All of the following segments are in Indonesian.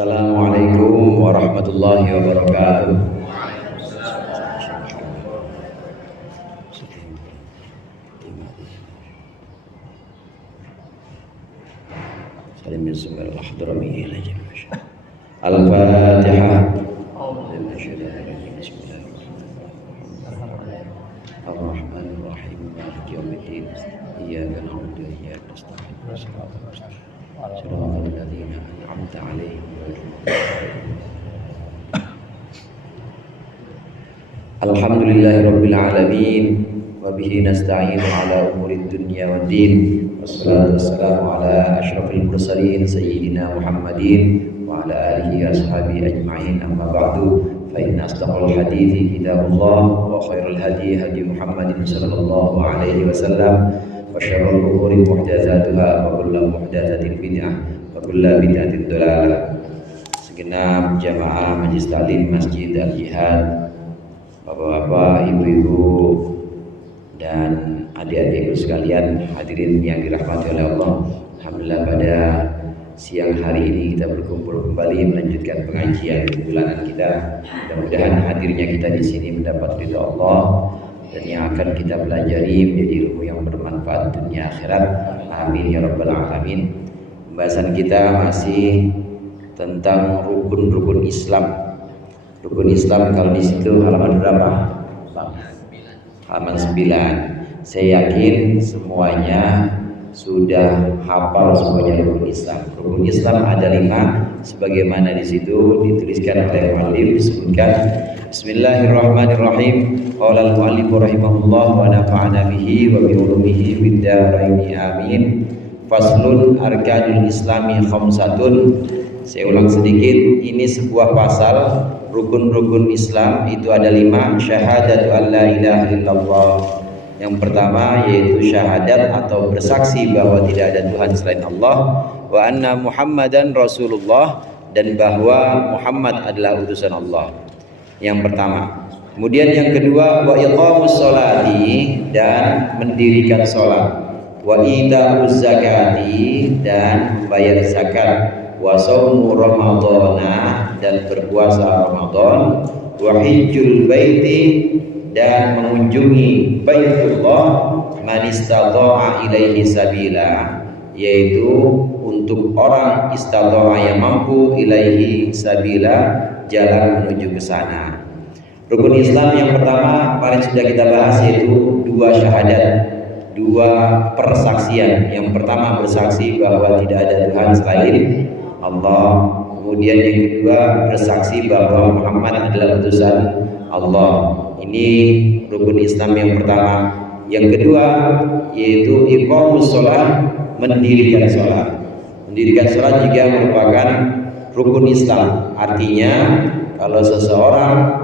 Assalamualaikum warahmatullahi wabarakatuh. Al-Fatihah. Ar-Rahmanir-Rahim. Maliki yaumiddin. Iyyaka na'budu wa iyyaka nasta'in. Shiratal ladzina an'amta 'alaihim. Alhamdulillahirabbil alamin wa bihi nasta'inu ala umurid dunya waddin. Wassalatu wassalamu ala asyrafil mursalin sayyidina Muhammadin wa ala alihi ashabihi ajma'in. Amma ba'du, fa inna asdaqal hadithi kitabullah wa khairul hadi hadi Muhammadin sallallahu alaihi wasallam wa syarrul umuri muhdatsatuha wa kullu muhdatsatin bid'ah wa kullu bid'atin dhalalah. Segenap jamaah Majelis Taklim Masjid Al-Jihad, bapak-bapak, ibu-ibu, dan adik-adikku sekalian, hadirin yang dirahmati oleh Allah. Alhamdulillah, pada siang hari ini kita berkumpul kembali melanjutkan pengajian bulanan kita. Mudah-mudahan hadirnya kita di sini mendapat ridha Allah, dan yang akan kita pelajari menjadi ilmu yang bermanfaat dunia akhirat. Amin ya rabbal alamin. Pembahasan kita masih tentang rukun-rukun Islam. Rukun Islam, kalau di situ halaman berapa? Halaman 9. Saya yakin semuanya sudah hafal semuanya rukun Islam. Rukun Islam ada 5, sebagaimana di situ dituliskan oleh muallif, disebutkan. Bismillahirrahmanirrahim. Qala al-muallif rahimahullah wa nafa'ana bihi wa bi ulumihi fid dharain amin. Faslun arkanul islami khamsatun. Saya ulang sedikit, ini sebuah pasal. Rukun-rukun Islam itu ada 5. Syahadatu an la ilaha illallah. Yang pertama yaitu syahadat atau bersaksi bahwa tidak ada Tuhan selain Allah, wa anna Muhammadan Rasulullah, dan bahwa Muhammad adalah utusan Allah. Yang pertama. Kemudian yang kedua, wa iqamus sholati, dan mendirikan sholat, wa ita'uz zakati, dan membayar zakat, wa shaumu ramadhana, dan berpuasa Ramadan, wa hijjul baiti, dan mengunjungi Baitullah, man istata'a ilaihi sabila, yaitu untuk orang istata'a yang mampu, ilaihi sabila, jalan menuju ke sana. Rukun Islam yang pertama paling sudah kita bahas, yaitu 2 syahadat, 2 persaksian. Yang pertama bersaksi bahwa tidak ada Tuhan selain Allah. Kemudian yang kedua bersaksi bahwa Muhammad adalah utusan Allah. Ini rukun Islam yang pertama. Yang kedua yaitu iqamus sholat, mendirikan sholat. Mendirikan sholat juga merupakan rukun Islam. Artinya kalau seseorang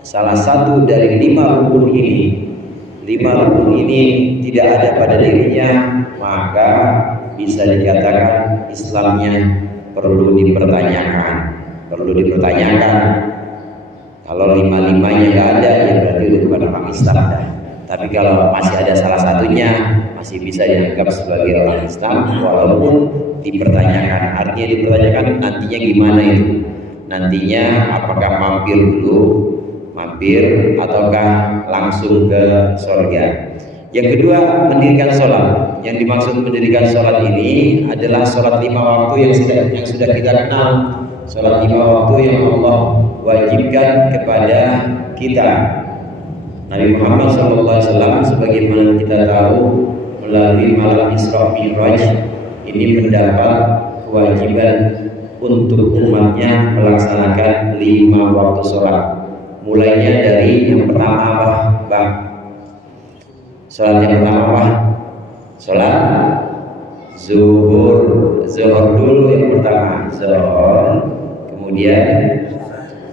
salah satu dari 5 rukun ini tidak ada pada dirinya, maka bisa dikatakan Islamnya perlu dipertanyakan. Kalau 5-5-nya nggak ada, ya berarti itu bukan orang Islam. Tapi kalau masih ada salah satunya, masih bisa dianggap sebagai orang Islam, walaupun dipertanyakan. Artinya dipertanyakan nantinya gimana itu? Nantinya apakah mampir ataukah langsung ke surga? Yang kedua, mendirikan sholat. Yang dimaksud mendirikan sholat ini adalah sholat 5 waktu yang sudah kita kenal. Sholat 5 waktu yang Allah wajibkan kepada kita. Nabi Muhammad SAW sebagaimana kita tahu melalui malam Isra Mi'raj ini mendapat kewajiban untuk umatnya melaksanakan 5 waktu sholat. Mulainya dari yang pertama apa, Bang? Sholat yang pertama apa? Sholat zuhur. Zuhur dulu yang pertama, zuhur. Kemudian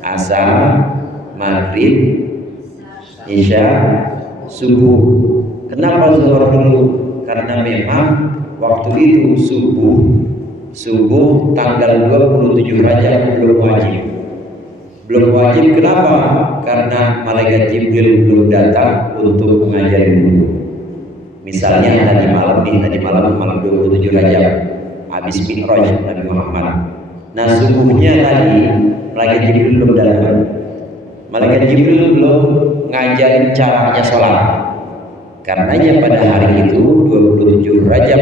asar, maghrib, isya, subuh. Kenapa zuhur dulu? Karena memang waktu itu subuh tanggal 27 Rajab belum wajib. Kenapa? Karena malaikat Jibril belum datang untuk mengajari dulu. Misalnya tadi malam 27 Rajab habis Mi'raj Nabi Muhammad, Nah subuhnya tadi malaikat Jibril belum datang. Malaikat Jibril belum ngajarin caranya sholat. Karenanya pada hari itu 27 Rajab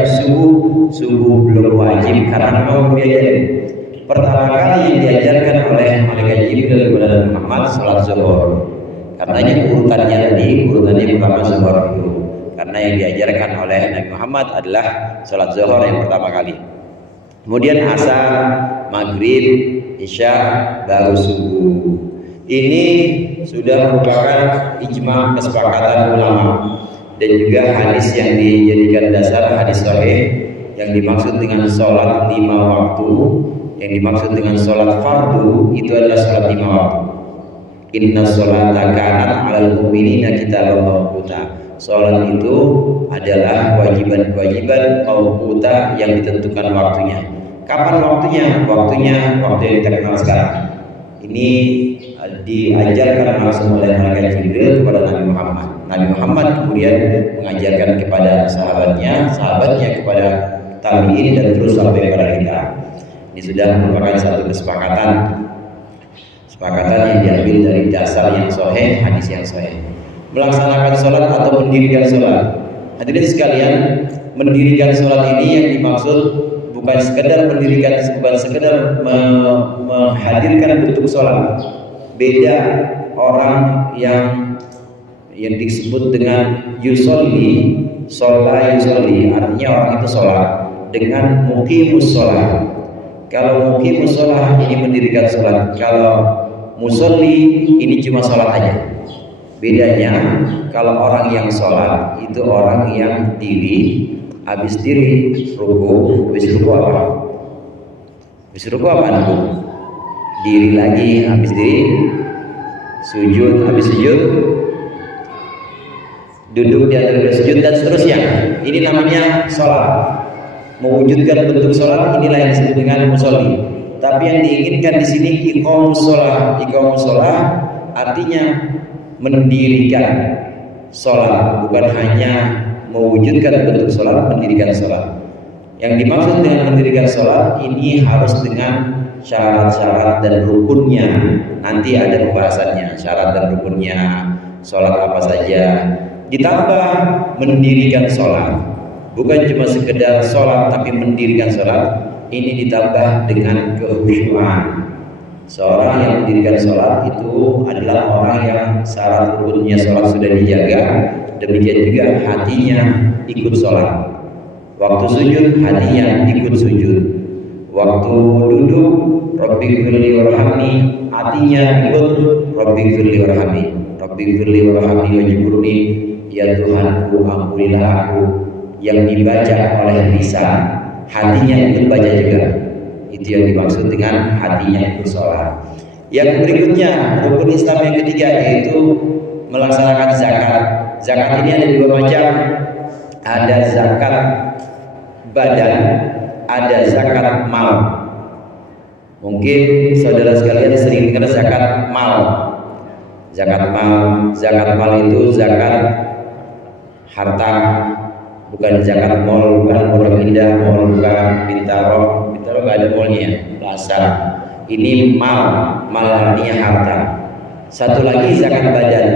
subuh belum wajib karena mau diajarin. Pertama kali yang diajarkan oleh malaikat Jibril kepada Muhammad sholat zuhur. Karenanya urutannya pertama zuhur itu. Karena yang diajarkan oleh Nabi Muhammad adalah sholat zuhur yang pertama kali. Kemudian asar, maghrib, isya, baru subuh. Ini sudah merupakan ijma kesepakatan ulama dan juga hadis yang dijadikan dasar, hadis sahih yang dimaksud dengan sholat 5 waktu, yang dimaksud dengan sholat fardu itu adalah sholat 5 waktu. Inna sholata kanat 'alal mu'minina kitaban mawquta. Sholat itu adalah kewajiban mawquta yang ditentukan waktunya. Kapan waktunya? Waktu yang kita kenal sekarang. Ini diajarkan langsung oleh malaikat Jibril kepada Nabi Muhammad. Nabi Muhammad kemudian mengajarkan kepada sahabatnya kepada tabi'in dan terus sampai kepada kita. Ini sudah merupakan satu kesepakatan yang diambil dari dasar yang sahih, hadis yang sahih. Melaksanakan sholat atau mendirikan sholat. Hadirin sekalian, mendirikan sholat ini yang dimaksud bukan sekedar menghadirkan bentuk sholat. Beda orang yang disebut dengan yusolli, artinya orang itu sholat, dengan muqimus sholat. Kalau muqimus sholat ini mendirikan sholat, kalau musolli ini cuma sholat aja. Bedanya kalau orang yang sholat itu orang yang diri, habis diri ruku, habis ruku apa? Habis ruku apa? Diri lagi, habis diri sujud, habis sujud duduk di antara sujud dan seterusnya. Ini namanya sholat. Mewujudkan bentuk sholat inilah yang disebut dengan musolli. Tapi yang diinginkan di sini iqamus sholat artinya mendirikan sholat, bukan hanya mewujudkan bentuk sholat, mendirikan sholat. Yang dimaksud dengan mendirikan sholat ini harus dengan syarat-syarat dan rukunnya. Nanti ada pembahasannya, syarat dan rukunnya, sholat apa saja. Ditambah mendirikan sholat, bukan cuma sekedar sholat tapi mendirikan sholat. Ini ditambah dengan kehusyuan. Seorang yang mendirikan sholat itu adalah orang yang syarat rukunnya sholat sudah dijaga. Demikian juga hatinya ikut sholat. Waktu sujud hatinya ikut sujud. Waktu duduk Rabbighfirli warhamni, hatinya ikut Rabbighfirli warhamni. Rabbighfirli warhamni wajburni, ya Tuhanku ampunilah aku. Yang dibaca oleh lisan, hatinya ikut baca juga. Itu yang dimaksud dengan hatinya ikut sholat. Yang berikutnya rukun Islam yang ketiga yaitu melaksanakan zakat. Zakat ini ada dua macam. Ada zakat badan, ada zakat mal. Mungkin saudara sekalian sering dengar zakat mal. Zakat mal itu zakat harta, bukan zakat mall, bukan Pondok Indah, mall bukan Bintaro nggak ada mallnya. Bahasa ini mal artinya harta. Satu lagi zakat badan.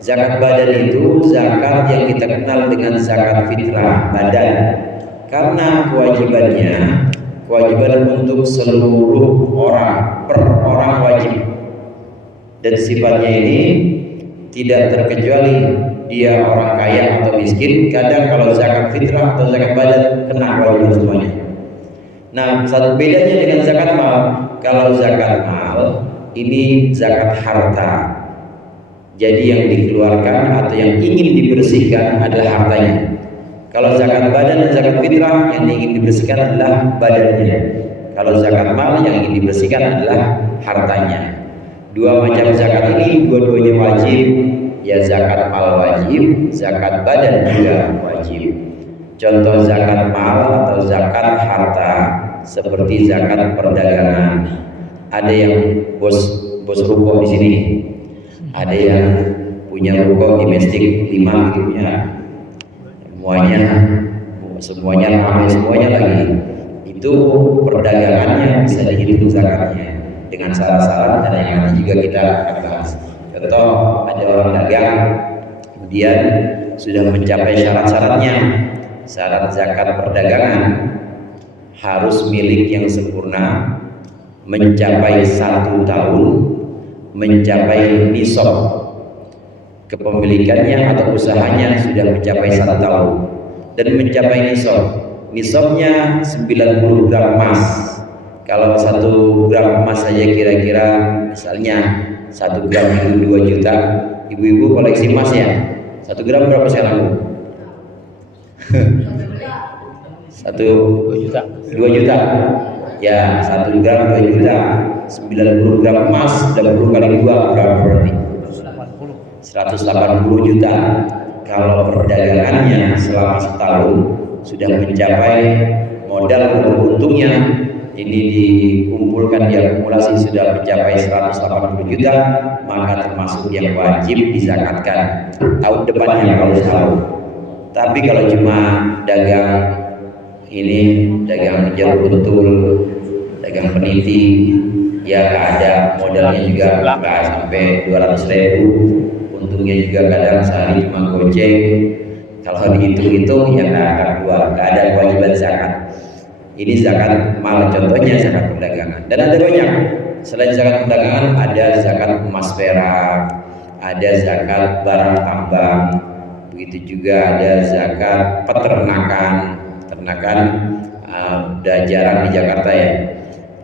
Zakat badan itu zakat yang kita kenal dengan zakat fitrah badan. Karena kewajiban untuk seluruh orang, per orang wajib. Dan sifatnya ini tidak terkecuali dia orang kaya atau miskin. Kadang kalau zakat fitrah atau zakat badan kena kewajiban semuanya. Nah, satu bedanya dengan zakat mal. Kalau zakat mal ini zakat harta. Jadi yang dikeluarkan atau yang ingin dibersihkan adalah hartanya. Kalau zakat badan dan zakat fitrah yang ingin dibersihkan adalah badannya. Kalau zakat mal yang ingin dibersihkan adalah hartanya. Dua macam zakat ini dua-duanya wajib. Ya zakat mal wajib, zakat badan juga wajib. Contoh zakat mal atau zakat harta seperti zakat perdagangan. Ada yang bos ruko di sini, ada yang punya ruko domestik 5 gitu ya. Semuanya ramai semuanya lagi. 5 itu perdagangannya bisa dihitung zakatnya dengan syarat-syarat dan yang nanti juga kita akan bahas. Contoh, ada orang dagang kemudian sudah mencapai syarat-syaratnya. Syarat zakat perdagangan harus milik yang sempurna, mencapai 1 tahun, mencapai nisab kepemilikannya atau usahanya sudah mencapai 1 tahun dan mencapai nisab. Nisabnya 90 gram emas. Kalau 1 gram emas saja kira-kira misalnya 1 gram itu 2 juta. Ibu-ibu koleksi emas ya. 1 gram berapa sekarang? 2 juta. Ya, 1 gram 2 juta. 90 gram emas 20 kali 2 berapa berarti? 180 juta. Kalau perdagangannya selama setahun sudah mencapai modal atau untungnya ini dikumpulkan diakumulasi sudah mencapai 180 juta, maka termasuk yang wajib dizakatkan tahun depannya kalau setahun. Tapi kalau cuma dagang ini, dagang jeruk betul, dagang peniti, ya nggak ada modalnya juga nggak sampai 200.000, untungnya juga kadang sehari cuma goceng. Kalau dihitung-hitung ya nggak ada kewajiban zakat. Ini zakat mal, contohnya zakat perdagangan. Dan ada banyak. Selain zakat perdagangan ada zakat emas perak, ada zakat barang tambang, begitu juga ada zakat peternakan. Udah jarang di Jakarta ya.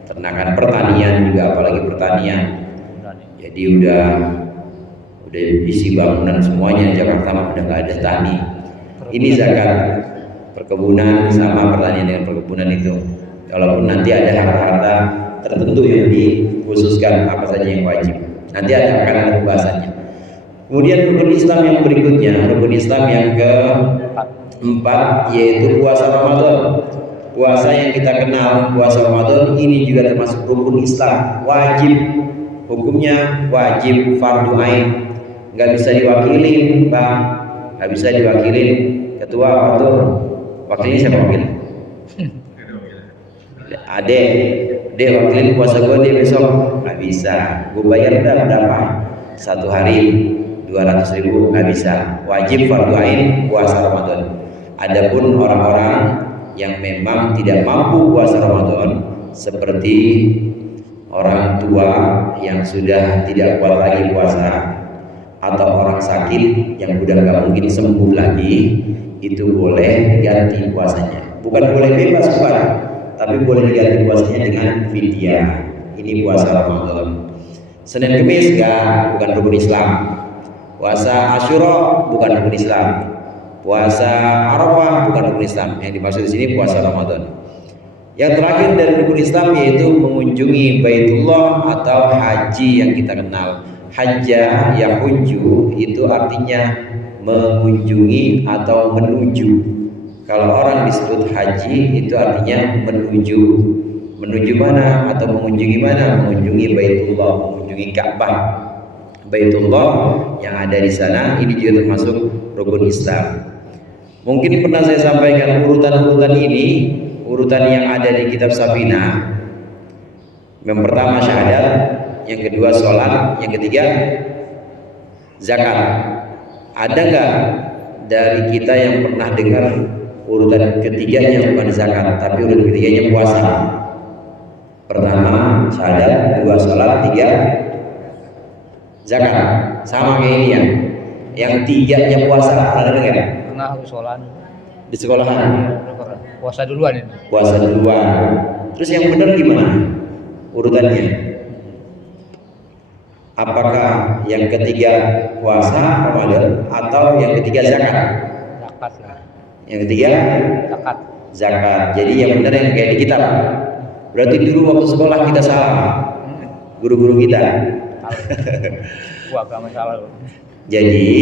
Ternakan pertanian juga, apalagi pertanian. Jadi udah isi bangunan semuanya di Jakarta udah nggak ada tani. Ini zakat perkebunan sama pertanian dengan perkebunan itu. Kalaupun nanti ada harta-harta tertentu yang dikhususkan apa saja yang wajib. Nanti akan ada pembahasannya. Kemudian rukun Islam yang berikutnya, rukun Islam yang keempat yaitu puasa Ramadan. Puasa yang kita kenal, puasa Ramadan ini juga termasuk rukun Islam, wajib. Hukumnya wajib, fardu ain. Nggak bisa diwakilin, Bang. Nggak bisa diwakilin ketua atau wakilnya siapa wakil? Ade wakilin puasa gue deh besok. Nggak bisa. Gue bayar berapa? 1 hari 200.000, nggak bisa. Wajib fardu ain puasa Ramadan. Adapun orang-orang yang memang tidak mampu puasa Ramadan, seperti orang tua yang sudah tidak kuat lagi puasa, atau orang sakit yang udah nggak mungkin sembuh lagi, itu boleh diganti puasanya. Bukan boleh bebas, bukan, tapi boleh diganti puasanya dengan fidyah. Ini puasa Ramadan. Senin Kemis bukan rukun Islam. Puasa Asyura bukan rukun Islam. Puasa Arafah bukan rukun Islam. Yang dimaksud di sini puasa Ramadan. Yang terakhir dari rukun Islam yaitu mengunjungi Baitullah atau haji yang kita kenal. Hajja yahujju itu artinya mengunjungi atau menuju. Kalau orang disebut haji itu artinya menuju. Menuju mana atau mengunjungi mana? Mengunjungi Baitullah, mengunjungi Ka'bah. Baitullah yang ada di sana ini juga termasuk rukun Islam. Mungkin pernah saya sampaikan urutan-urutan ini, urutan yang ada di kitab Safinah. Yang pertama syahadat, yang kedua sholat, yang ketiga zakat. Ada nggak dari kita yang pernah dengar urutan ketiganya bukan zakat, tapi urutan ketiganya puasa? Pertama syahadat, dua sholat, tiga zakat. Sama kayak ini ya. Yang tiganya puasa, pernah dengar nggak? Pernah sholat Di sekolahan. Puasa duluan ini. Puasa duluan. Terus yang benar gimana urutannya? Apakah yang ketiga puasa Ramadan atau yang ketiga zakat? Zakat lah. Yang ketiga Zakat. zakat. Jadi yang benar yang kayak di kitab. Berarti dulu waktu sekolah kita salah. Guru-guru kita. Wah, gak masalah loh. Jadi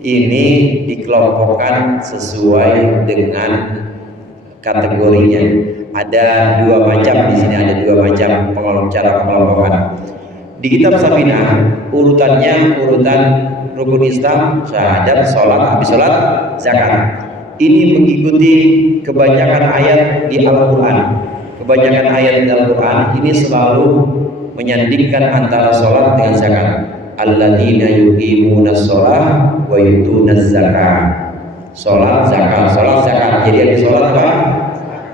ini dikelompokkan sesuai dengan kategorinya. Ada dua macam di sini, ada dua macam cara pengelompokan. Di kitab Safinah urutannya urutan rukun Islam, syahadat, sholat, habis sholat, zakat. ini mengikuti kebanyakan ayat di Al-Quran. Kebanyakan ayat di Al-Quran ini selalu menyandingkan antara sholat dengan zakat. Alladzina yuqimunas sholat wa yutunaz zakat. Sholat zakat, sholat zakat. Jadi ada sholat apa?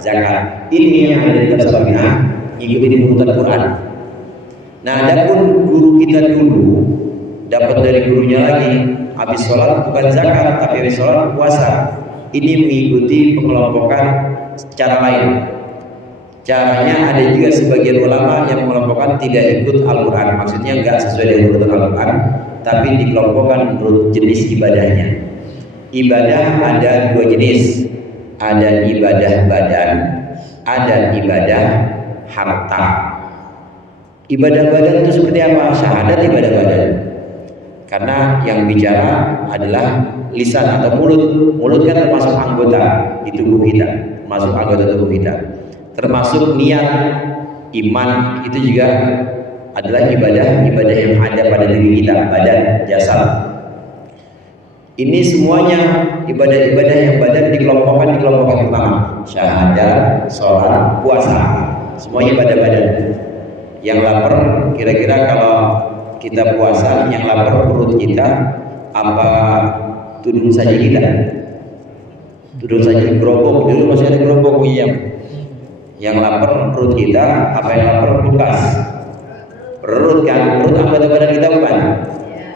Zakat. Ini yang ada di kitab Salamiyah, mengikuti urutan Quran. Nah, adapun guru kita dulu dapat dari gurunya lagi, habis sholat bukan zakat, tapi habis sholat puasa. Ini mengikuti pengelompokan cara lain. Caranya ada juga sebagian ulama yang mengelompokkan tidak ikut Al-Quran, maksudnya enggak sesuai dengan urutan Al-Quran, tapi dikelompokkan menurut jenis ibadahnya. Ibadah ada dua jenis, ada ibadah badan, ada ibadah harta. Ibadah badan itu seperti apa? Syahadat ibadah badan. Karena yang bicara adalah lisan atau mulut. Mulut kan termasuk anggota di tubuh kita, termasuk anggota tubuh kita. Termasuk niat, iman itu juga adalah ibadah yang ada pada diri kita, badan, jasad. Ini semuanya ibadah-ibadah yang badan dikelompokkan pertama, syahadat, sholat, puasa, semuanya ibadah badan. Yang lapar, kira-kira kalau kita puasa, yang lapar perut kita apa tudung saja kita? Tudung saja gerobok, dulu masih ada gerobok iya. Yang lapar perut kita, apa yang lapar kulkas? Perut kan, perut anggota badan kita bukan?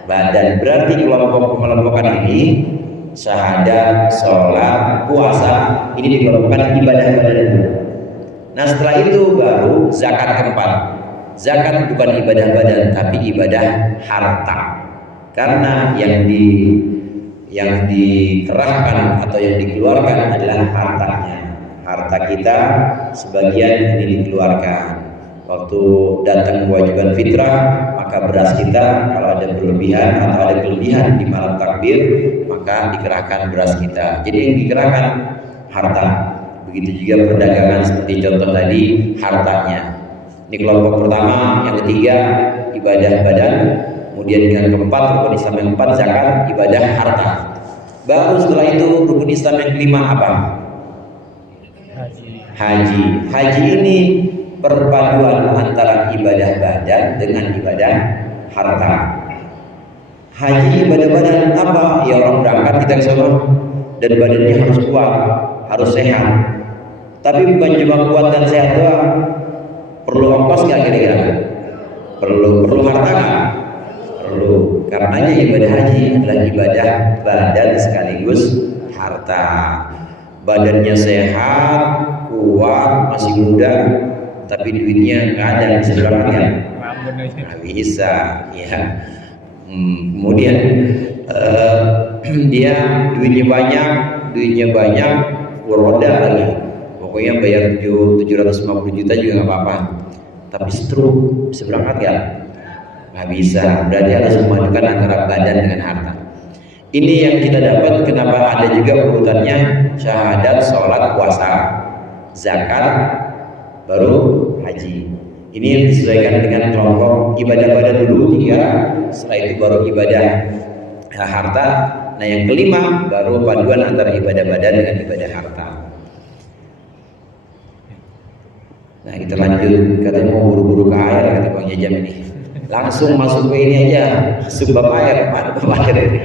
Badan. Berarti kelompokan ini syahadat, sholat, puasa ini dikelompokkan ibadah badan. Nah setelah itu baru zakat keempat. Zakat bukan ibadah badan tapi ibadah harta. Karena yang dikerahkan atau yang dikeluarkan adalah hartanya. Harta kita sebagian ini dikeluarkan. Waktu datang kewajiban fitrah, maka beras kita kalau ada berlebihan atau ada kelebihan di malam takbir, maka dikerahkan beras kita. Jadi yang dikerahkan harta. Begitu juga perdagangan seperti contoh tadi, hartanya. Ini kelompok pertama, yang ketiga ibadah badan, kemudian yang keempat rukun Islam yang keempat zakat, ibadah harta. Baru setelah itu rukun Islam yang kelima apa? Haji. Haji ini perpaduan antara ibadah badan dengan ibadah harta. Haji ibadah badan apa? Ya orang berangkat kita ke sana dan badannya harus kuat, harus sehat. Tapi bukan cuma kuat dan sehat doang. Perlu ongkos nggak kira-kira? Perlu harta nggak? Perlu. Karenanya ibadah haji adalah ibadah badan sekaligus harta. Badannya sehat, kuat, masih muda, tapi duitnya nggak ada, bisa berangkat nggak? Nggak bisa, ya. Kemudian dia duitnya banyak, roda lagi. Pokoknya bayar 750 juta juga nggak apa-apa. Tapi stroke bisa berangkat nggak? Nggak bisa. Berarti harus memadukan antara badan dengan harta. Ini yang kita dapat. Kenapa ada juga urutannya syahadat, sholat, puasa, zakat, baru haji. Ini yang disesuaikan dengan kelompok ibadah badan dulu 3, setelah itu baru ibadah harta. Nah yang kelima baru paduan antara ibadah badan dengan ibadah harta. Nah kita lanjut, katanya mau buru-buru ke air kata Bang Jajam ini. Langsung masuk ke ini aja, masuk bab air, mana bab air ini.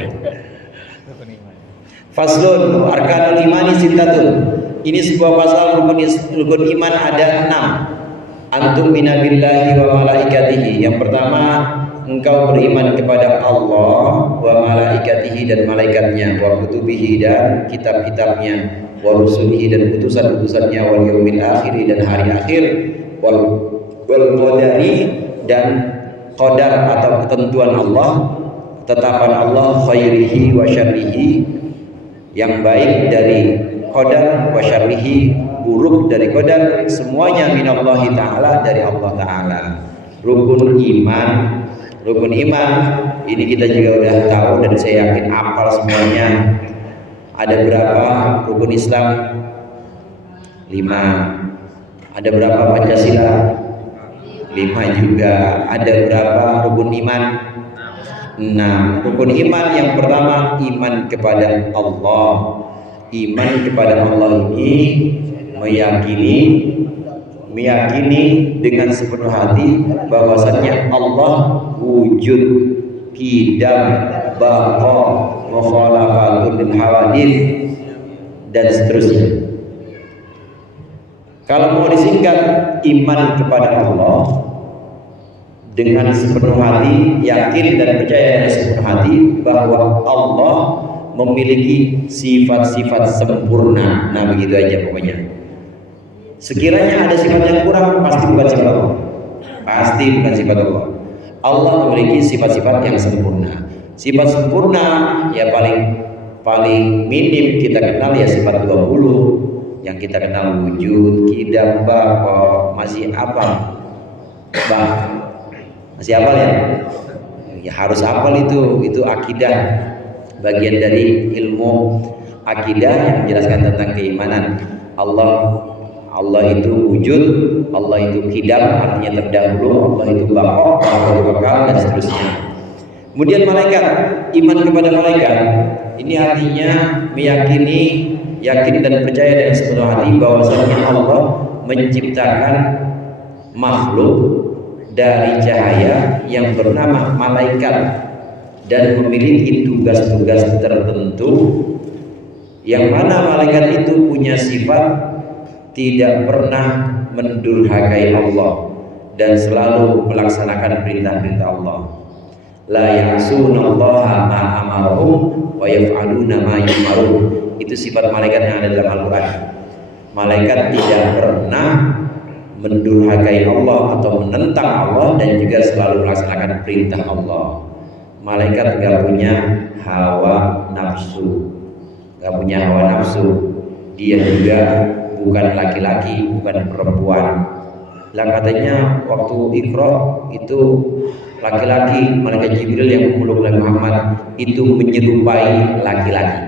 Faslun arkanul imani sittatun. Ini sebuah pasal rukun iman ada 6. Antum minabillahi wa malaikatihi. Yang pertama, engkau beriman kepada Allah wa malaikatihi dan malaikatnya, wa kutubihi dan kitab-kitabnya, wa rusulihi dan utusan-utusannya, wal yaumil akhir dan hari akhir, wal qadari dan qadar atau ketentuan Allah, ketetapan Allah, khairihi wa syarrihi, yang baik dari qadar, wa syarrihi, buruk dari qadar, semuanya minallahi ta'ala, dari Allah ta'ala. Rukun iman ini kita juga udah tahu dan saya yakin hafal semuanya. Ada berapa rukun Islam? 5. Ada berapa Pancasila? 5 juga. Ada berapa rukun iman? 6. Rukun iman yang pertama, iman kepada Allah. Iman kepada Allah ini meyakini dengan sepenuh hati bahwasannya Allah wujud, qidam, baqa, mukhalafatun lil hawadith dan seterusnya. Kalau mau disingkat, iman kepada Allah dengan sepenuh hati, yakin dan percaya dengan sepenuh hati bahwa Allah memiliki sifat-sifat sempurna. Nah begitu aja pokoknya. Sekiranya ada sifat yang kurang, pasti bukan sifat Allah. Pasti bukan sifat Allah. Allah memiliki sifat-sifat yang sempurna. Sifat sempurna ya paling minim kita kenal ya sifat 20 yang kita kenal, wujud, qidam, baqa, masih apa? Masih hafal ya? Ya harus hafal itu akidah. Bagian dari ilmu akidah yang menjelaskan tentang keimanan. Allah itu wujud, Allah itu qidam, artinya terdahulu, Allah itu baqa, Allah itu bakal, dan seterusnya. Kemudian malaikat, iman kepada malaikat ini artinya meyakini, yakin dan percaya dengan sepenuh hati bahwasanya Allah menciptakan makhluk dari cahaya yang bernama malaikat dan memiliki tugas-tugas tertentu yang mana malaikat itu punya sifat tidak pernah mendurhakai Allah dan selalu melaksanakan perintah-perintah Allah. La ya'sunallaha ma amarahum wa yaf'aluna ma yu'marun. Itu sifat malaikat yang ada dalam Al-Qur'an. Malaikat tidak pernah mendurhakai Allah atau menentang Allah dan juga selalu melaksanakan perintah Allah. Malaikat gak punya hawa nafsu, dia juga bukan laki-laki, bukan perempuan. Lah katanya waktu Iqra itu laki-laki, malaikat Jibril yang memeluk Nabi Muhammad itu menyerupai laki-laki.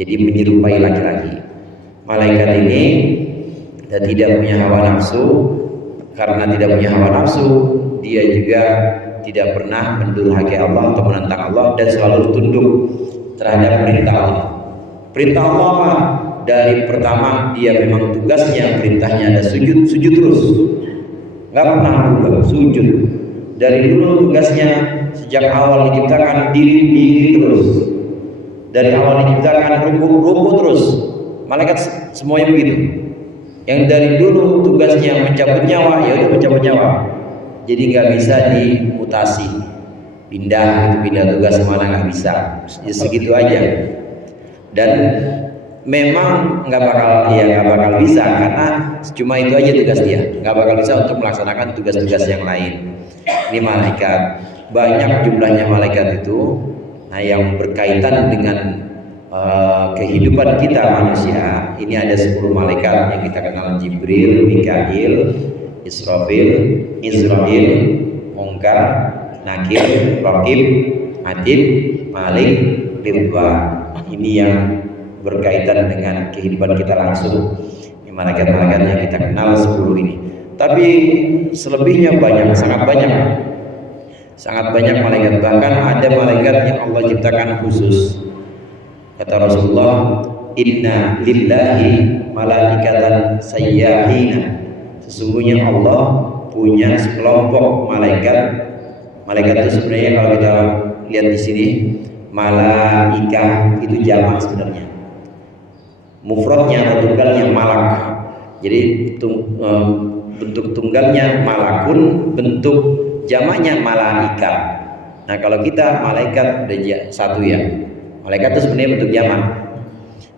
Jadi menyerupai laki-laki. Malaikat ini tidak punya hawa nafsu. Karena tidak punya hawa nafsu, dia juga tidak pernah mendurhakai Allah atau menentang Allah dan selalu tunduk terhadap perintah Allah. Perintah Allah apa? Dari pertama dia memang tugasnya, perintahnya ada sujud terus, nggak pernah berubah, sujud. Dari dulu tugasnya sejak awal diciptakan diri terus. Dari awal diciptakan ruku terus. Malaikat semuanya begitu. Yang dari dulu tugasnya mencabut nyawa, ya udah mencabut nyawa. Jadi nggak bisa dimutasi, pindah tugas kemana, nggak bisa. Ya, segitu aja. Dan memang nggak bakal bisa karena cuma itu aja tugas dia. Nggak bakal bisa untuk melaksanakan tugas-tugas yang lain. Ini malaikat, banyak jumlahnya malaikat itu. Nah, yang berkaitan dengan kehidupan kita manusia, ini ada 10 malaikat yang kita kenal: Jibril, Mikail, Israfil, Izrail, Munkar, Nakir, Raqib, Atid, Malik, Ridwan. Ini yang berkaitan dengan kehidupan kita langsung. Ini malaikat-malaikat yang kita kenal 10 ini. Tapi selebihnya banyak, sangat banyak malaikat. Bahkan ada malaikat yang Allah ciptakan khusus. Kata Rasulullah, inna lillahi malaikatan sayyahina. Sesungguhnya Allah punya sekelompok malaikat. Malaikat itu sebenarnya kalau kita lihat di sini, malaikah itu jamak sebenarnya. Mufradnya atau tunggalnya malak. Jadi bentuk tunggalnya malakun, bentuk jamaknya malaika. Nah, kalau kita malaikat udah satu ya. Malaikat itu sebenarnya bentuk jamak.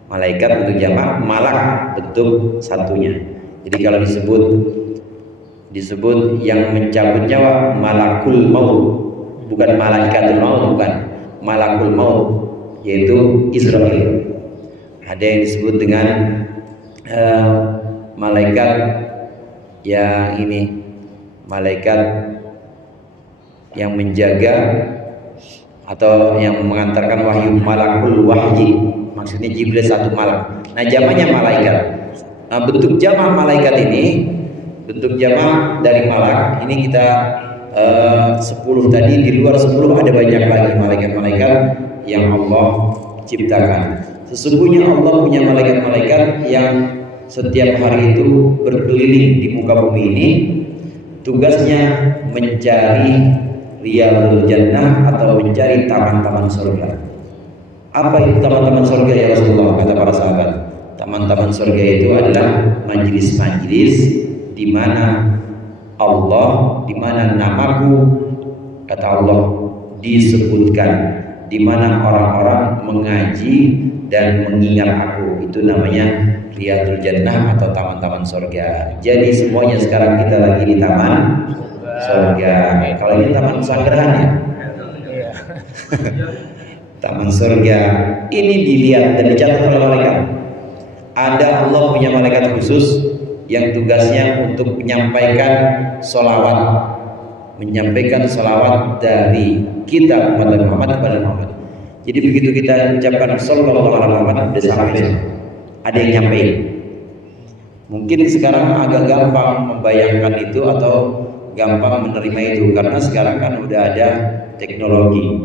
Malaikat bentuk jamak, malak bentuk satunya. Jadi kalau disebut yang mencabut nyawa malakul maut, bukan malaikatul maut, bukan malakul maut, yaitu Israfil. Ada yang disebut dengan malaikat yang ini, malaikat yang menjaga atau yang mengantarkan wahyu, malakul wahyi. Maksudnya Jibril satu malak. Nah, jamaknya malaikat. Nah, bentuk jamak malaikat ini, bentuk jamak dari malak ini kita 10 tadi. Di luar 10 ada banyak lagi malaikat-malaikat yang Allah ciptakan. Sesungguhnya Allah punya malaikat-malaikat yang setiap hari itu berkeliling di muka bumi ini, tugasnya mencari riyadul jannah atau mencari taman-taman surga. Apa itu taman-taman surga ya Rasulullah? Kata para sahabat, taman-taman surga itu adalah majlis-majlis di mana Allah, di mana namaku, kata Allah, disebutkan, di mana orang-orang mengaji dan mengingat aku. Itu namanya riyadul jannah atau taman-taman surga. Jadi semuanya sekarang kita lagi di taman surga. Kalau ini taman pesanggrahan ya. Taman surga ini dilihat dan dicatat oleh malaikat. Ada Allah punya malaikat khusus yang tugasnya untuk menyampaikan sholawat dari kita umat Muhammad kepada Muhammad. Jadi begitu kita ucapkan sallallahu alaihi Muhammad, sudah sampai. Ada yang nyampein. Mungkin sekarang agak gampang membayangkan itu atau gampang menerima itu karena sekarang kan udah ada teknologi,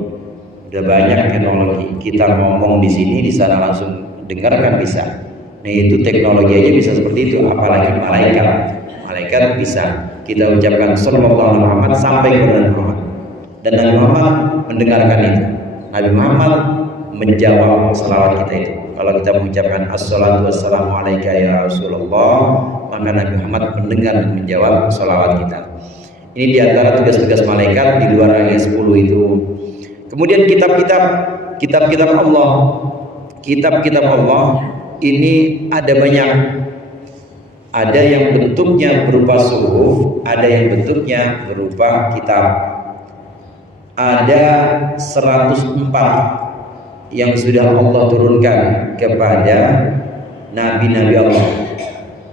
udah banyak teknologi. Kita ngomong di sini, di sana langsung dengar kan bisa. Nah itu teknologi aja bisa seperti itu, apalagi malaikat bisa kita ucapkan sallallahu alaihi Muhammad sampai kepada Muhammad, dan Nabi Muhammad mendengarkan itu. Nabi Muhammad menjawab salawat kita itu. Kalau kita mengucapkan assalatu wassalamu alaika ya Rasulullah, maka Nabi Muhammad mendengar dan menjawab salawat kita. Ini diantara tugas-tugas malaikat di luar yang 10 itu. Kemudian kitab-kitab Allah ini ada banyak. Ada yang bentuknya berupa suhuf, ada yang bentuknya berupa kitab. Ada 104 yang sudah Allah turunkan kepada nabi-nabi Allah.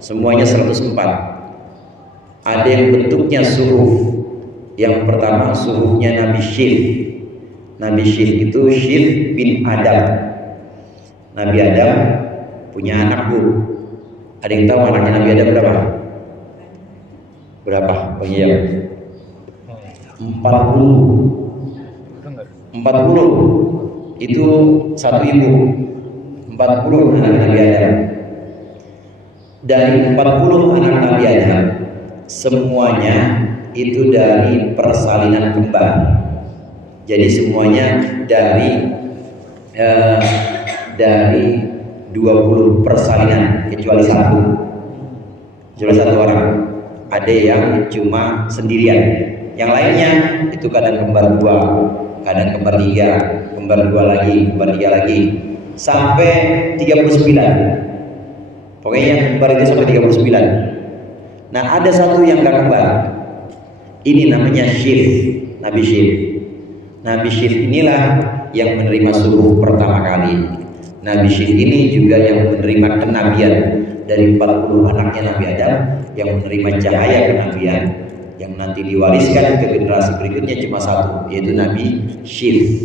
Semuanya 104. Ada yang bentuknya suhuf. Yang pertama suhufnya Nabi Syif. Nabi Syif itu Syif bin Adam. Nabi Adam punya anak Bu. Ada yang tahu anaknya Nabi Adam berapa? Berapa? Bagi yang 40 itu satu ibu. 40 anak Nabi Adam. Dari 40 anak Nabi Adam, semuanya itu dari persalinan kembar. Jadi semuanya dari 20 persalinan kecuali satu orang. Ada yang cuma sendirian. Yang lainnya itu kadang kembar 2, kadang kembar 3, kembar 2 lagi, kembar 3 lagi, sampai 39. Pokoknya yang kembar itu sampai 39. Nah ada satu yang gak kembar. Ini namanya Syif, Nabi Syif. Nabi Syif inilah yang menerima suruh pertama kali. Nabi Syif ini juga yang menerima kenabian dari 40 anaknya Nabi Adam, yang menerima cahaya kenabian yang nanti diwariskan ke generasi berikutnya cuma satu, yaitu Nabi Syif.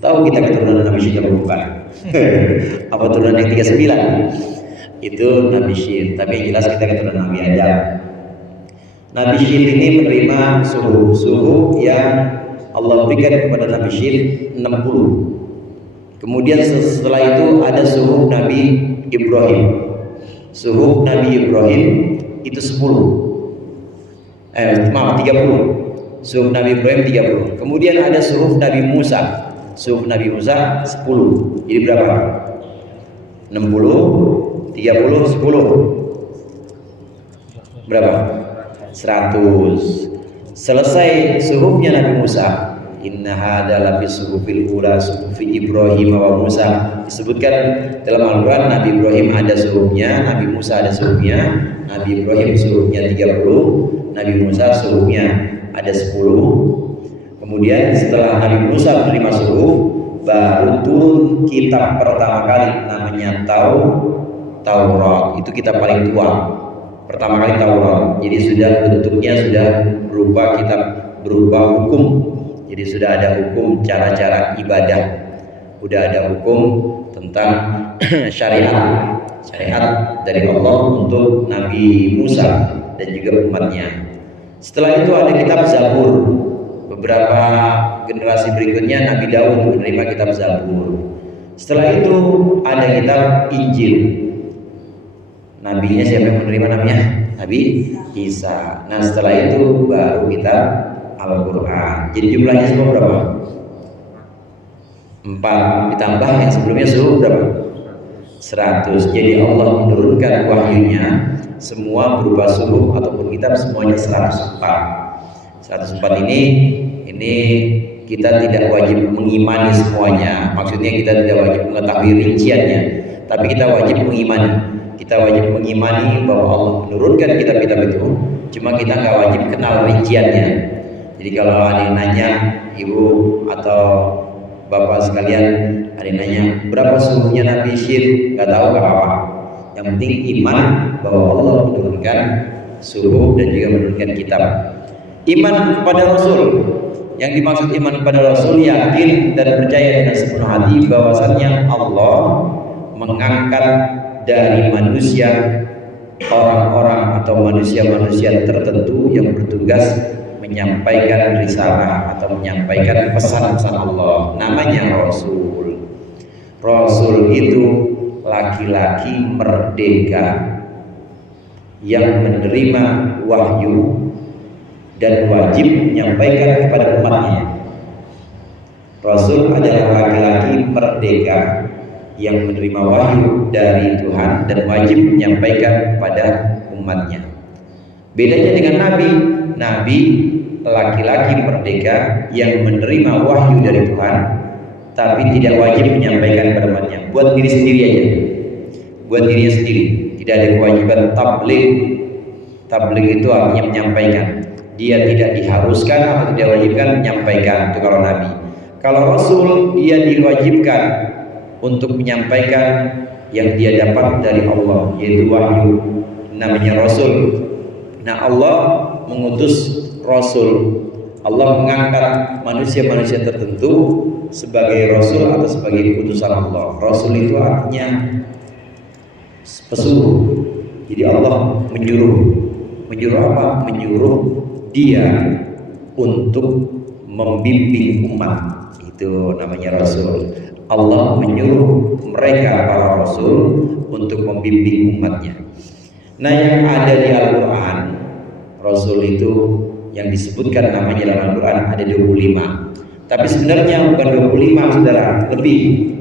Tahu kita keturunan Nabi Syif yang bukan? Apa turunan yang 39? Itu Nabi Syif, tapi yang jelas kita keturunan Nabi Adam. Nabi Syif ini menerima suhu yang Allah berikan kepada Nabi Syif 60. Kemudian setelah itu ada suhuf Nabi Ibrahim. Suhuf Nabi Ibrahim itu 30. Suhuf Nabi Ibrahim 30. Kemudian ada suhuf Nabi Musa. Suhuf Nabi Musa 10. Jadi berapa? 60, 30, 10. Berapa? 100. Selesai suhufnya Nabi Musa. Inna hadza lafi suhufil ula suhufi Ibrahim wa Musa. Disebutkan dalam Al-Quran Nabi Ibrahim ada suhufnya, Nabi Musa ada suhufnya. Nabi Ibrahim suhufnya 30, Nabi Musa suhufnya ada 10. Kemudian setelah Nabi Musa menerima suhuf, baru turun kitab pertama kali namanya Taurat. Itu kitab paling tua. Pertama kali Taurat. Jadi bentuknya sudah berupa kitab, berupa hukum. Jadi sudah ada hukum cara-cara ibadah, sudah ada hukum tentang syariat dari Allah untuk Nabi Musa dan juga umatnya. Setelah itu ada kitab Zabur. Beberapa generasi berikutnya Nabi Daud menerima kitab Zabur. Setelah itu ada kitab Injil. Nabinya siapa yang menerima namanya? Nabi Isa. Nah setelah itu baru kitab Al-Quran. Jadi jumlahnya semua berapa? 4 ditambah yang sebelumnya suruh berapa? 100. Jadi Allah menurunkan wahyunya semua berupa suruh ataupun kitab semuanya 104. 104 ini kita tidak wajib mengimani semuanya. Maksudnya kita tidak wajib mengetahui rinciannya, tapi kita wajib mengimani. Kita wajib mengimani bahwa Allah menurunkan kitab-kitab itu, cuma kita nggak wajib kenal rinciannya. Jadi kalau ada yang nanya, ibu atau bapak sekalian, ada yang nanya berapa suhunya Nabi Syir, nggak tahu nggak apa-apa. Yang penting iman bahwa Allah menurunkan suhu dan juga menurunkan kitab. Iman kepada Rasul. Yang dimaksud iman kepada Rasul, yakin dan percaya dengan sepenuh hati bahwasannya Allah mengangkat dari manusia orang-orang atau manusia-manusia tertentu yang bertugas menyampaikan risalah atau menyampaikan pesan-pesan Allah. Namanya Rasul. Rasul itu laki-laki merdeka yang menerima wahyu dan wajib menyampaikan kepada umatnya. Rasul adalah laki-laki merdeka yang menerima wahyu dari Tuhan dan wajib menyampaikan kepada umatnya. Bedanya dengan Nabi, Nabi laki-laki merdeka yang menerima wahyu dari Tuhan tapi tidak wajib menyampaikan kepada umatnya. Buat diri sendiri aja, buat dirinya sendiri. Tidak ada kewajiban tabligh. Tabligh itu artinya menyampaikan. Dia tidak diharuskan atau tidak diwajibkan menyampaikan. Itu kalau Nabi. Kalau Rasul, dia diwajibkan untuk menyampaikan yang dia dapat dari Allah, yaitu wahyu. Namanya Rasul. Nah, Allah mengutus Rasul. Allah mengangkat manusia-manusia tertentu sebagai Rasul atau sebagai utusan Allah. Rasul itu artinya pesuruh. Jadi Allah menyuruh. Menyuruh apa? Menyuruh dia untuk membimbing umat. Itu namanya Rasul. Allah menyuruh mereka para Rasul untuk membimbing umatnya. Nah, yang ada di Al-Quran, Rasul itu yang disebutkan namanya dalam Al-Quran ada 25. Tapi sebenarnya bukan 25, saudara, lebih.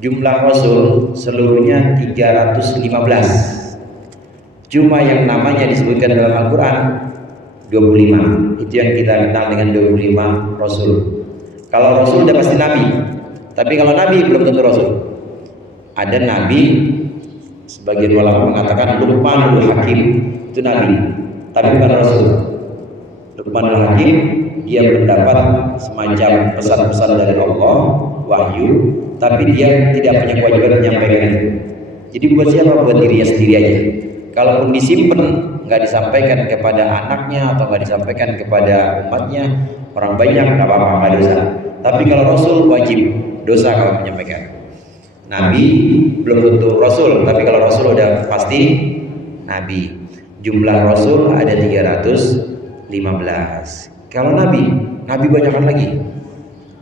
Jumlah Rasul seluruhnya 315. Cuma yang namanya disebutkan dalam Al-Quran 25. Itu yang kita kenal dengan 25 Rasul. Kalau Rasul udah pasti Nabi. Tapi kalau Nabi belum tentu Rasul. Ada Nabi, sebagian ulama mengatakan Luqmanul Hakim itu Nabi, tapi bukan Rasul. Luqmanul Hakim dia mendapat semacam pesan-pesan dari Allah, wahyu, tapi dia tidak punya kewajiban menyampaikan itu. Jadi buat siapa? Buat dirinya sendiri aja. Kalaupun disimpan, nggak disampaikan kepada anaknya atau nggak disampaikan kepada umatnya, orang banyak nggak apa-apa, nggak dosa. Tapi kalau Rasul wajib, dosa kalau menyampaikan. Nabi belum tentu Rasul, tapi kalau Rasul udah pasti Nabi. Jumlah Rasul ada 315. Kalau Nabi banyakkan lagi.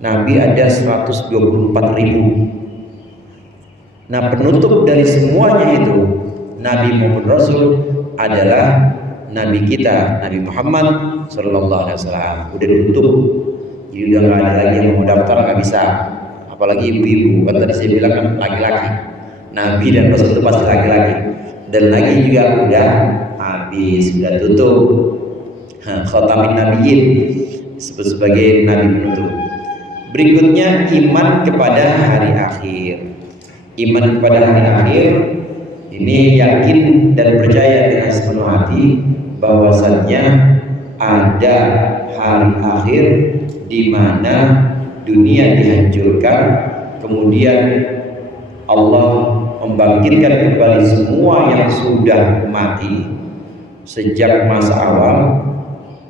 Nabi ada 124.000. Nah, penutup dari semuanya itu Nabi maupun Rasul adalah Nabi kita, Nabi Muhammad Sallallahu Alaihi Wasallam. Udah ditutup, jadi udah nggak ada lagi yang mau daftar, nggak bisa. Apalagi ibu-ibu, kan tadi saya bilang kan laki-laki. Nabi dan Rasul itu pasti laki-laki. Dan lagi juga udah habis, sudah tutup. Khatamin Nabiyyin disebut sebagai Nabi penutup. Berikutnya iman kepada hari akhir. Iman kepada hari akhir ini yakin dan percaya dengan sepenuh hati bahwasannya ada hari akhir di mana dunia dihancurkan, kemudian Allah membangkitkan kembali semua yang sudah mati sejak masa awal,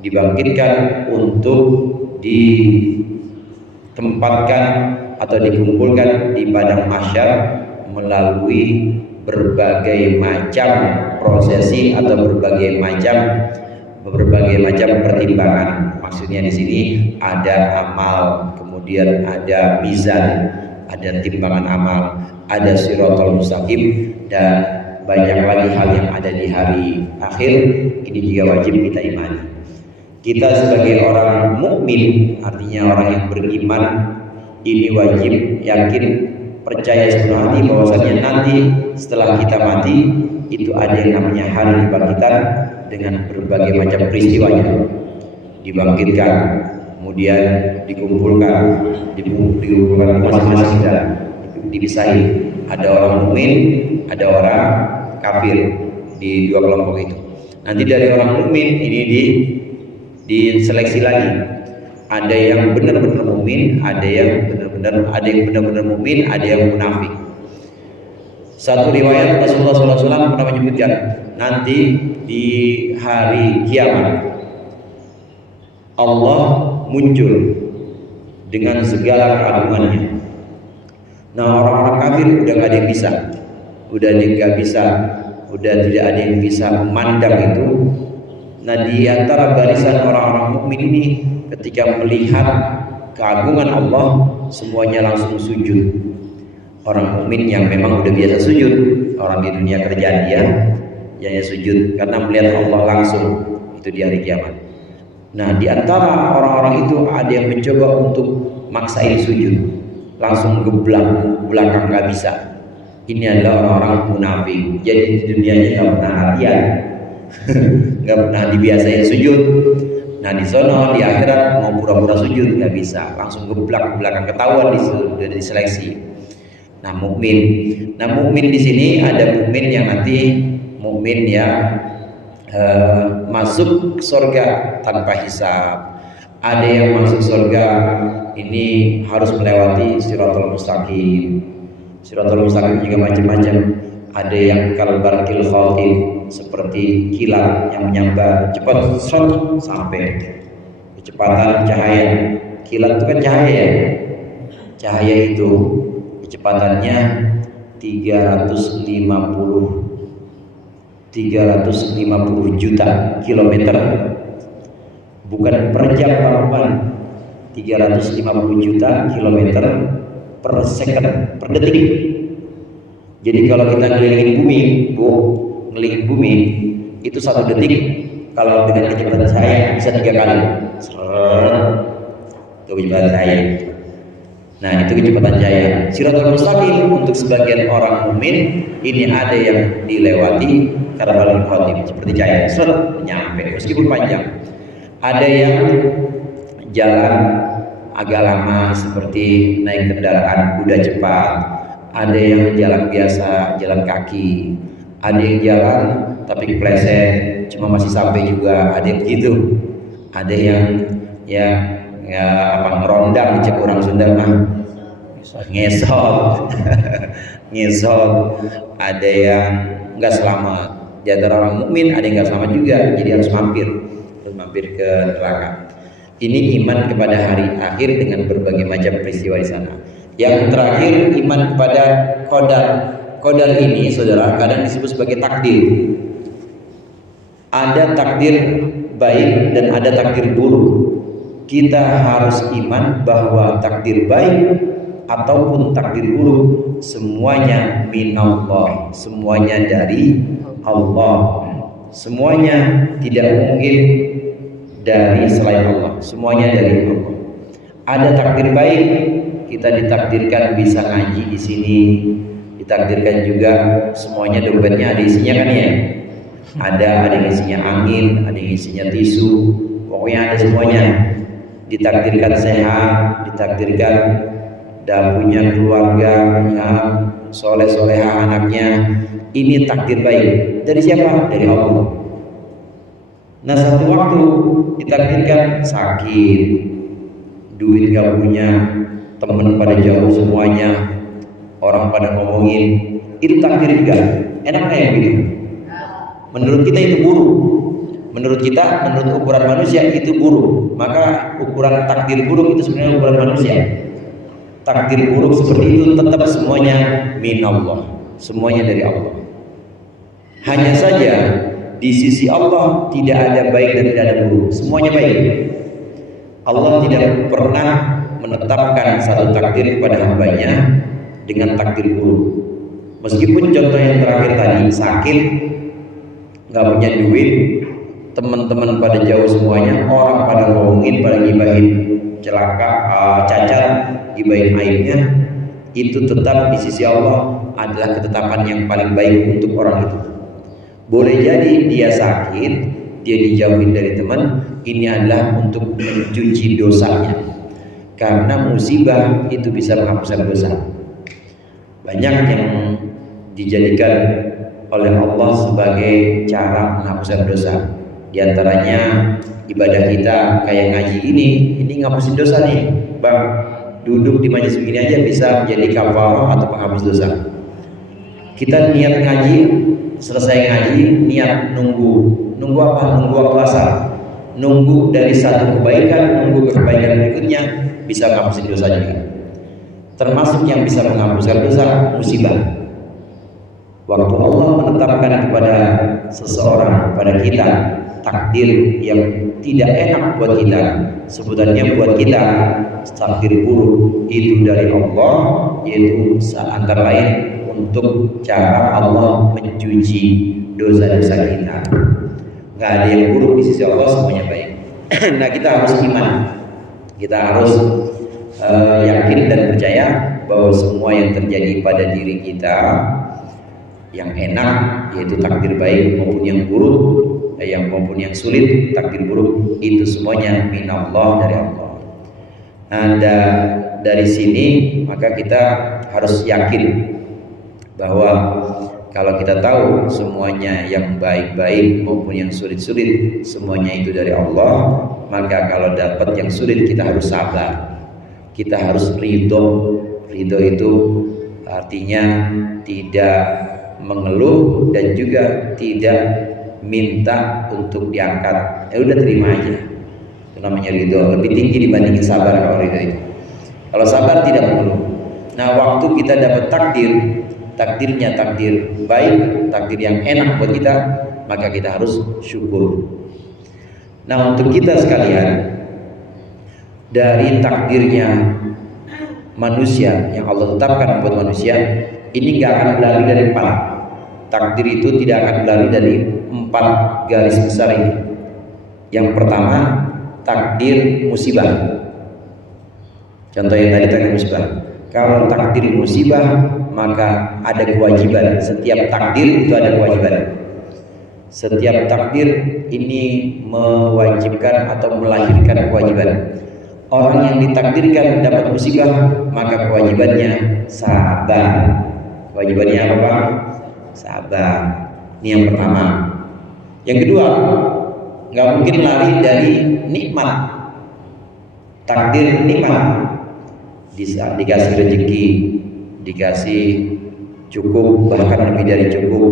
dibangkitkan untuk ditempatkan atau dikumpulkan di padang mahsyar melalui berbagai macam prosesi atau berbagai macam pertimbangan. Maksudnya di sini ada amal, kemudian ada mizan, ada timbangan amal, ada siratal mustaqim, dan banyak lagi hal yang ada di hari akhir. Ini juga wajib kita imani. Kita sebagai orang mukmin, artinya orang yang beriman, ini wajib yakin, percaya sepenuh hati bahwasanya nanti setelah kita mati itu ada yang namanya hari kebangkitan dengan berbagai macam peristiwanya. Dibangkitkan, kemudian dikumpulkan masing-masing dan dipisahin. Ada orang mukmin, ada orang kafir di dua kelompok itu. Nanti dari orang mukmin ini diseleksi lagi. Ada yang benar-benar mukmin, ada yang benar-benar mukmin, ada yang munafik. Satu riwayat Rasulullah SAW pernah menyebutkan nanti di hari kiamat Allah muncul dengan segala keagungannya. Nah, orang-orang kafir udah gak ada yang bisa, udah tidak ada yang bisa memandang itu. Nah, di antara barisan orang-orang mukmin ini ketika melihat keagungan Allah semuanya langsung sujud. Orang mukmin yang memang udah biasa sujud, orang di dunia kerjaan dia yang sujud karena melihat Allah langsung itu di hari kiamat. Nah, di antara orang-orang itu ada yang mencoba untuk maksain sujud, langsung geblak belakang nggak bisa. Ini adalah orang-orang munafik. Jadi di dunianya nggak pernah latihan, nggak pernah dibiasain sujud. Nah, di sono di akhirat mau pura-pura sujud nggak bisa, langsung geblak belakang, ketahuan sudah diseleksi. Nah, mukmin di sini ada mukmin yang nanti mukmin yang masuk surga tanpa hisab. Ada yang masuk surga ini harus melewati siratal mustaqim. Siratal mustaqim juga macam-macam. Ada yang kalbarqil khatif, seperti kilat yang menyambar cepat sampai kecepatan cahaya. Kilat itu kan cahaya. Cahaya itu kecepatannya 350 juta kilometer, bukan per jam kawan, 350 juta kilometer per second, per detik. Jadi kalau kita ngelilingin bumi itu 1 detik, kalau dengan kecepatan cahaya bisa 3 kali kecepatan cahaya. Nah, itu kecepatan cahaya. Siratal mustaqim untuk sebagian orang mukmin ini ada yang dilewati karena balon khotim seperti cahaya nyampe meskipun panjang. Ada yang jalan agak lama seperti naik kendaraan kuda cepat. Ada yang jalan biasa, jalan kaki. Ada yang jalan tapi kepleset, cuma masih sampai juga. Ada yang begitu. Ada yang ngerondang cek orang Sunda mah ngesot. Ada yang nggak selamat. Di antara orang mukmin ada yang nggak selamat juga, jadi harus mampir ke neraka. Ini iman kepada hari akhir dengan berbagai macam peristiwa di sana. Yang terakhir iman kepada qadar. Qadar ini saudara kadang disebut sebagai takdir. Ada takdir baik dan ada takdir buruk. Kita harus iman bahwa takdir baik ataupun takdir buruk semuanya minallah, semuanya dari Allah. Semuanya tidak mungkin dari selain Allah, semuanya dari Allah. Ada takdir baik, kita ditakdirkan bisa ngaji di sini, ditakdirkan juga semuanya dompetnya ada isinya kan ya. Ada yang isinya angin, ada yang isinya tisu, pokoknya ada semuanya. Ditakdirkan sehat, ditakdirkan dan punya keluarga yang soleh-soleha anaknya. Ini takdir baik dari siapa? Dari Allah. Nah, satu waktu ditakdirkan sakit, duit gak punya, temen pada jauh semuanya, orang pada ngomongin, itu takdir juga. Enak kayak gitu. Menurut kita itu buruk. Menurut ukuran manusia itu buruk. Maka ukuran takdir buruk itu sebenarnya ukuran manusia. Takdir buruk seperti itu tetap semuanya minallah, semuanya dari Allah. Hanya saja di sisi Allah tidak ada baik dan tidak ada buruk, semuanya baik. Allah tidak pernah menetapkan satu takdir kepada hambanya dengan takdir buruk. Meskipun contoh yang terakhir tadi, sakit, nggak punya duit, teman-teman pada jauh semuanya, orang pada ngomongin, pada gibahin celaka, cacat, gibahin aibnya, itu tetap di sisi Allah adalah ketetapan yang paling baik untuk orang itu. Boleh jadi dia sakit, dia dijauhin dari teman, ini adalah untuk mencuci dosanya, karena musibah itu bisa menghapuskan dosa. Banyak yang dijadikan oleh Allah sebagai cara menghapuskan dosa. Di antaranya ibadah kita kayak ngaji ini ngapusin dosa nih, Bang. Duduk di majelis begini aja bisa menjadi kafarah atau penghapus dosa. Kita niat ngaji, selesai ngaji, niat nunggu apa? Nunggu waktu asar. Nunggu dari satu kebaikan, nunggu ke kebaikan berikutnya, bisa menghapusin dosa juga. Termasuk yang bisa menghapuskan dosa, musibah. Waktu Allah menetapkan kepada seseorang, kepada kita, takdir yang tidak enak buat kita, sebutannya buat kita takdir buruk, itu dari Allah, yaitu antara lain untuk cara Allah mencuci dosa-dosa kita. Nggak ada yang buruk di sisi Allah, semuanya baik. Nah, kita harus iman, kita harus yakin dan percaya bahwa semua yang terjadi pada diri kita, yang enak yaitu takdir baik maupun yang buruk, maupun yang sulit takdir buruk, itu semuanya minallah, dari Allah. Nah, dari sini maka kita harus yakin bahwa kalau kita tahu semuanya yang baik-baik maupun yang sulit-sulit semuanya itu dari Allah, maka kalau dapat yang sulit kita harus sabar, kita harus ridho. Ridho itu artinya tidak mengeluh dan juga tidak minta untuk diangkat. Udah terima aja. Itu namanya ridho. Lebih tinggi dibandingin sabar kalau ridho itu. Kalau sabar tidak mengeluh. Nah, waktu kita dapat takdirnya takdir baik, takdir yang enak buat kita, maka kita harus syukur. Nah, untuk kita sekalian, dari takdirnya manusia yang Allah tetapkan buat manusia, ini gak akan berlari dari 4. Takdir itu tidak akan berlari dari 4 garis besar ini. Yang pertama, takdir musibah. Contoh yang tadi takdir musibah. Kalau takdir musibah, maka ada kewajiban. Setiap takdir itu ada kewajiban. Setiap takdir ini mewajibkan atau melahirkan kewajiban. Orang yang ditakdirkan dapat musibah, maka kewajibannya sabar. Kewajibannya apa, Pak? Sabar. Ini yang pertama. Yang kedua, nggak mungkin lari dari nikmat. Takdir nikmat. Dikasih rezeki, dikasih cukup, bahkan lebih dari cukup.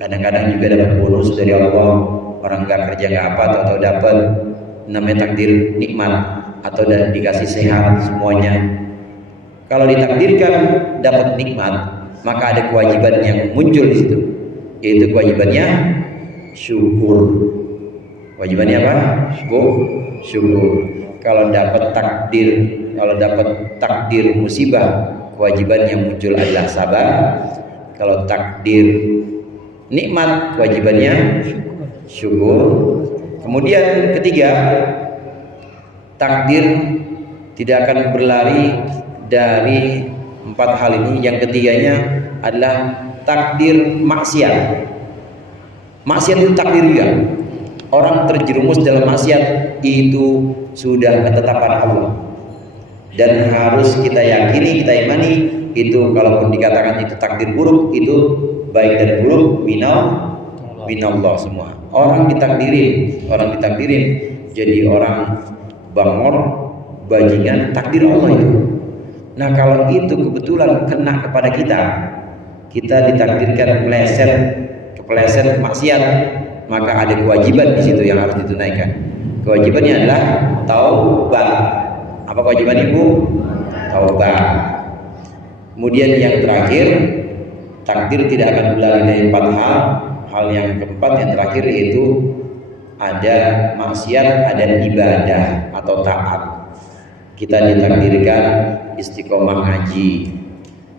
Kadang-kadang juga dapat bonus dari Allah. Orang nggak kerja nggak apa, atau dapat, namanya takdir nikmat. Atau dikasih sehat semuanya. Kalau ditakdirkan dapat nikmat, maka ada kewajiban yang muncul di situ, yaitu kewajibannya syukur. Kewajibannya apa? Syukur. Kalau dapat takdir musibah, kewajiban yang muncul adalah sabar. Kalau takdir nikmat, kewajibannya syukur. Kemudian ketiga, takdir tidak akan berlari dari 4 hal ini. Yang ketiganya adalah takdir maksiat. Maksiat itu takdir juga. Orang terjerumus dalam maksiat itu sudah ketetapan Allah, dan harus kita yakini, kita imani itu. Kalaupun dikatakan itu takdir buruk, itu baik dan buruk minallah semua. Orang ditakdirin jadi orang bangor, bajingan, takdir Allah itu. Nah, kalau itu kebetulan kena kepada kita ditakdirkan kepleset maksiat, maka ada kewajiban di situ yang harus ditunaikan. Kewajibannya adalah taubat. Apa kewajiban Ibu? Taubat. Kemudian yang terakhir, takdir tidak akan berlari dari 4 hal. Hal yang keempat, yang terakhir, yaitu ada maksiat, ada ibadah atau taat. Kita ditakdirkan istiqomah ngaji,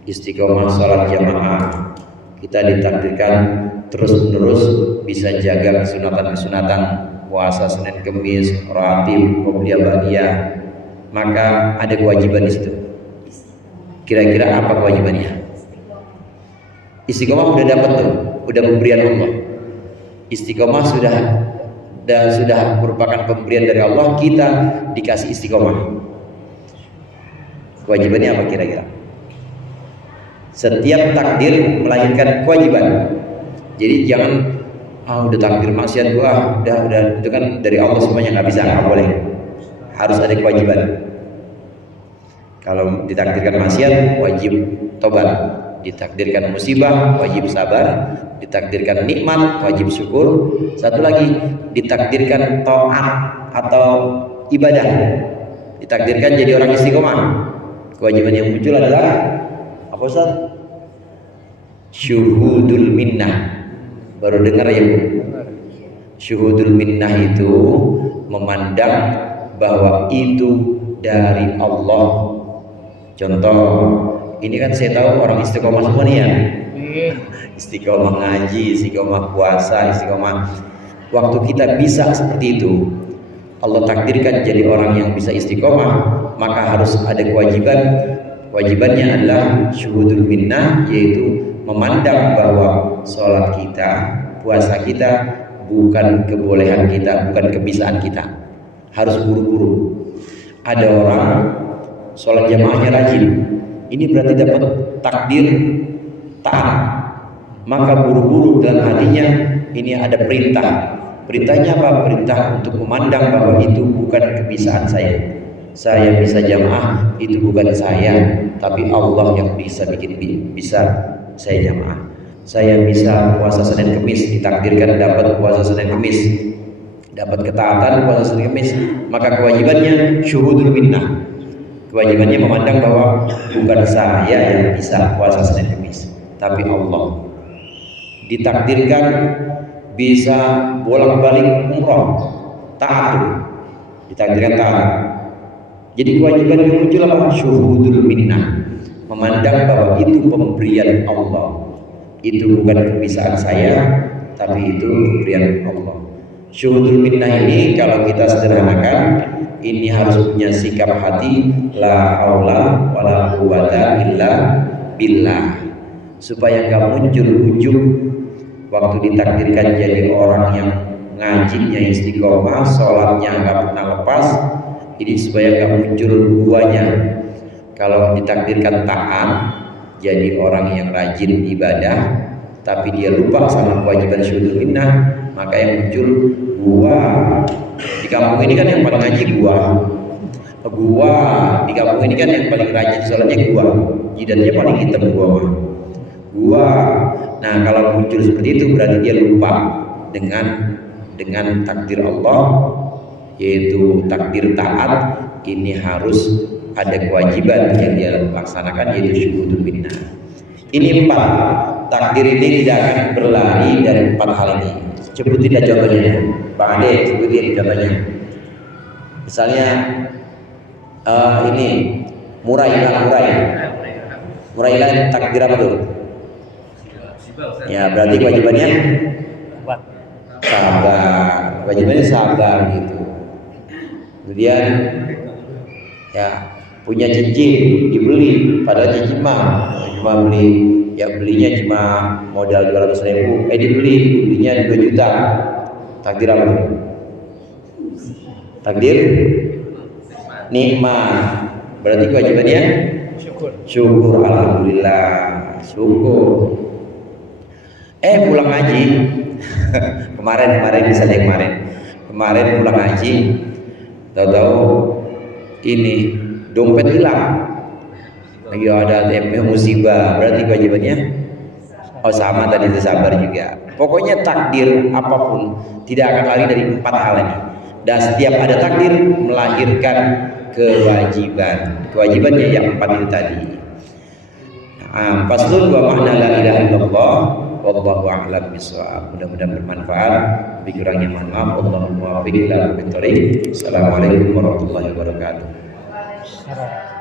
istiqomah sholat jamaah. Kita ditakdirkan terus-menerus bisa jaga kesunatan-kesunatan, puasa Senin Kemis, ratib, qobliyah ba'diyah. Maka ada kewajiban di situ. Kira-kira apa kewajibannya? Istiqomah udah dapat tuh, udah pemberian Allah. Istiqomah sudah merupakan pemberian dari Allah. Kita dikasih istiqomah. Kewajibannya apa kira-kira? Setiap takdir melahirkan kewajiban. Jadi jangan udah takdir maksiat gua, udah itu kan dari Allah semuanya, nggak bisa, nggak boleh. Harus ada kewajiban. Kalau ditakdirkan maksiat, wajib tobat. Ditakdirkan musibah, wajib sabar. Ditakdirkan nikmat, wajib syukur. Satu lagi, ditakdirkan taat atau ibadah, ditakdirkan jadi orang istiqomah. Kewajiban yang muncul adalah apa Ustaz? Syuhudul minnah. Baru dengar ya Bu? Syuhudul minnah itu memandang bahwa itu dari Allah. Contoh, ini kan saya tahu orang istiqomah semua nih ya. Istiqomah ngaji, istiqomah puasa, istiqomah. Waktu kita bisa seperti itu, Allah takdirkan jadi orang yang bisa istiqomah, maka harus ada kewajiban. Kewajibannya adalah syuhudul minnah, yaitu memandang bahwa sholat kita, puasa kita bukan kebolehan kita, bukan kebisaan kita. Harus buru-buru. Ada orang sholat jamaahnya rajin, ini berarti dapat takdir taat. Maka buru-buru dalam hatinya ini ada perintah. Perintahnya apa? Perintah untuk memandang bahwa itu bukan kebisaan saya. Saya bisa jamaah itu bukan saya, tapi Allah yang bisa bikin bisa saya jamaah. Saya bisa puasa Senin Kemis, ditakdirkan dapat puasa Senin Kemis, dapat ketaatan puasa Senin Kemis. Maka kewajibannya syuhudul minnah. Kewajibannya memandang bahwa bukan saya yang bisa puasa Senin Kemis, tapi Allah. Ditakdirkan bisa bolak-balik umroh, taat, ditakdirkan taat. Jadi kewajiban yang muncul apa? Syuhudul minnah, memandang bahwa itu pemberian Allah, itu bukan kebisaan saya, tapi itu pemberian Allah. Syuhudul minnah ini kalau kita sederhanakan, ini harus punya sikap hati la haula wala quwata illa billah, supaya gak muncul ujub waktu ditakdirkan jadi orang yang ngajinya istiqomah, sholatnya gak pernah lepas. Ini supaya gak muncul duanya. Kalau ditakdirkan taat, jadi orang yang rajin ibadah, tapi dia lupa sama kewajiban syuhudul minnah, maka yang muncul gua. Di kampung ini kan yang paling ngaji gua. Di kampung ini kan yang paling rajin sholatnya gua. Jidatnya paling hitam gua. Nah, kalau muncul seperti itu berarti dia lupa dengan takdir Allah, yaitu takdir taat. Ini harus ada kewajiban yang dia laksanakan, yaitu syuhudul minnah. Ini 4. Takdir ini tidak akan berlari dari 4 hal ini. Sebutin dah contohnya, Bang Ade, sebutin contohnya. Misalnya ini murailah takdir apa tuh? Ya, berarti kewajibannya sabar. Kewajibannya sabar gitu. Kemudian ya punya cincin dibeli, padahal cincin mah cuma belinya cuma modal 200.000, dibelinya 2 juta. Takdir apa tuh? Takdir nikmat. Berarti kewajibannya syukur. Alhamdulillah, syukur. Pulang haji kemarin misalnya kemarin pulang haji, tahu-tahu ini dompet hilang, lagi ada musibah. Berarti kewajibannya sama tadi, itu sabar juga. Pokoknya takdir apapun tidak akan lari dari 4 hal ini. Dan setiap ada takdir melahirkan kewajiban. Kewajibannya yang 4 itu tadi. Faslun wa makna la ilaha illallah wallahu a'lam bishawab. Mudah-mudahan bermanfaat. Lebih kurangnya mohon maaf. Wallahu muwaffiq ila aqwamit thoriq. Assalamualaikum warahmatullahi wabarakatuh. Haram.